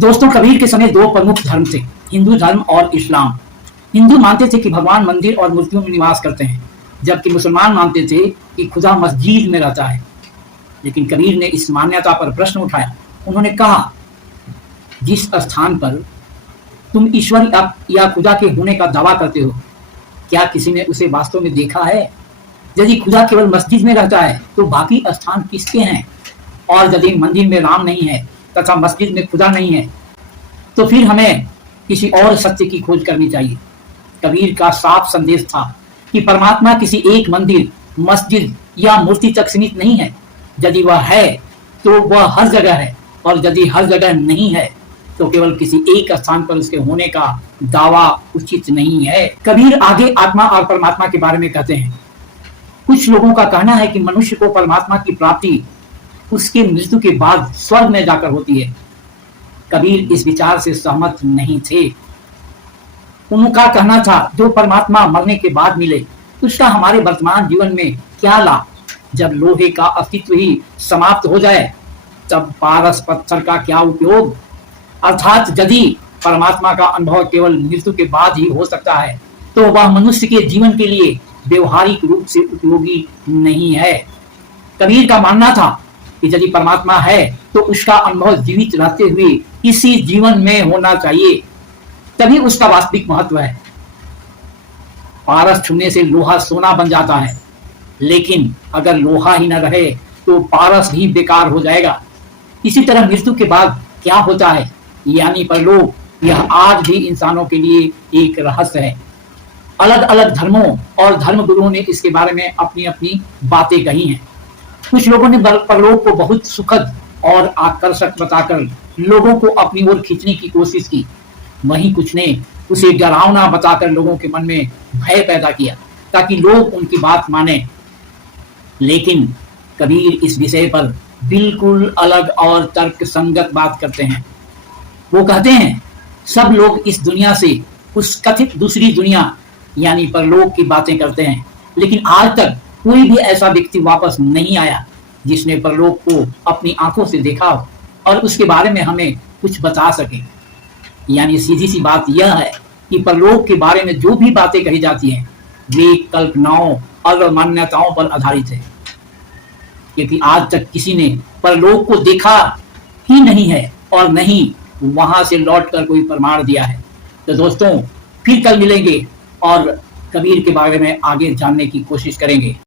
दोस्तों, कबीर के समय दो प्रमुख धर्म थे, हिंदू धर्म और इस्लाम। हिंदू मानते थे कि भगवान मंदिर और मूर्तियों में निवास करते हैं, जबकि मुसलमान मानते थे कि खुदा मस्जिद में रहता है। लेकिन कबीर ने इस मान्यता पर प्रश्न उठाया। उन्होंने कहा, जिस स्थान पर तुम ईश्वर या खुदा के होने का दावा करते हो, क्या किसी ने उसे वास्तव में देखा है? यदि खुदा केवल मस्जिद में रहता है तो बाकी स्थान किसके हैं? और यदि मंदिर में राम नहीं है तथा मस्जिद में खुदा नहीं है, तो फिर हमें किसी और सत्य की खोज करनी चाहिए। कबीर का साफ संदेश था कि परमात्मा किसी एक मंदिर, मस्जिद या मूर्ति तक सीमित नहीं है। यदि वह है तो वह हर जगह है, और यदि हर जगह नहीं है तो केवल किसी एक स्थान पर उसके होने का दावा उचित नहीं है। कबीर आगे आत्मा और परमात्मा के बारे में कहते हैं। कुछ लोगों का कहना है कि मनुष्य को परमात्मा की प्राप्ति उसके मृत्यु के बाद स्वर्ग में जाकर होती है। कबीर इस विचार से सहमत नहीं थे। उनका कहना था, जो परमात्मा मरने के बाद मिले उसका हमारे वर्तमान जीवन में क्या लाभ? जब लोहे का अस्तित्व ही समाप्त हो जाए तब पारस पत्थर का क्या उपयोग? अर्थात यदि परमात्मा का अनुभव केवल मृत्यु के बाद ही हो सकता है तो वह मनुष्य के जीवन के लिए व्यवहारिक रूप से उपयोगी नहीं है। कबीर का मानना था कि यदि परमात्मा है तो उसका अनुभव जीवित रहते हुए इसी जीवन में होना चाहिए, तभी उसका वास्तविक महत्व है। पारस छूने से लोहा सोना बन जाता है, लेकिन अगर लोहा ही न रहे तो पारस भी बेकार हो जाएगा। इसी तरह मृत्यु के बाद क्या होता है, यानी परलोक, यह आज भी इंसानों के लिए एक रहस्य है। अलग अलग धर्मों और धर्मगुरुओं ने इसके बारे में अपनी अपनी बातें कही हैं। कुछ लोगों ने परलोक को बहुत सुखद और आकर्षक बताकर लोगों को अपनी ओर खींचने की कोशिश की। वहीं कुछ ने उसे डरावना बताकर लोगों के मन में भय पैदा किया ताकि लोग उनकी बात माने। लेकिन कबीर इस विषय पर बिल्कुल अलग और तर्कसंगत बात करते हैं। वो कहते हैं, सब लोग इस दुनिया से उस कथित दूसरी दुनिया यानी परलोक की बातें करते हैं, लेकिन आज तक कोई भी ऐसा व्यक्ति वापस नहीं आया जिसने परलोक को अपनी आंखों से देखा हो और उसके बारे में हमें कुछ बता सके। यानी सीधी सी बात यह है कि परलोक के बारे में जो भी बातें कही जाती हैं वे कल्पनाओं और मान्यताओं पर आधारित है, क्योंकि आज तक किसी ने परलोक को देखा ही नहीं है और नहीं वहां से लौटकर कोई प्रमाण दिया है। तो दोस्तों, फिर कल मिलेंगे और कबीर के बारे में आगे जानने की कोशिश करेंगे।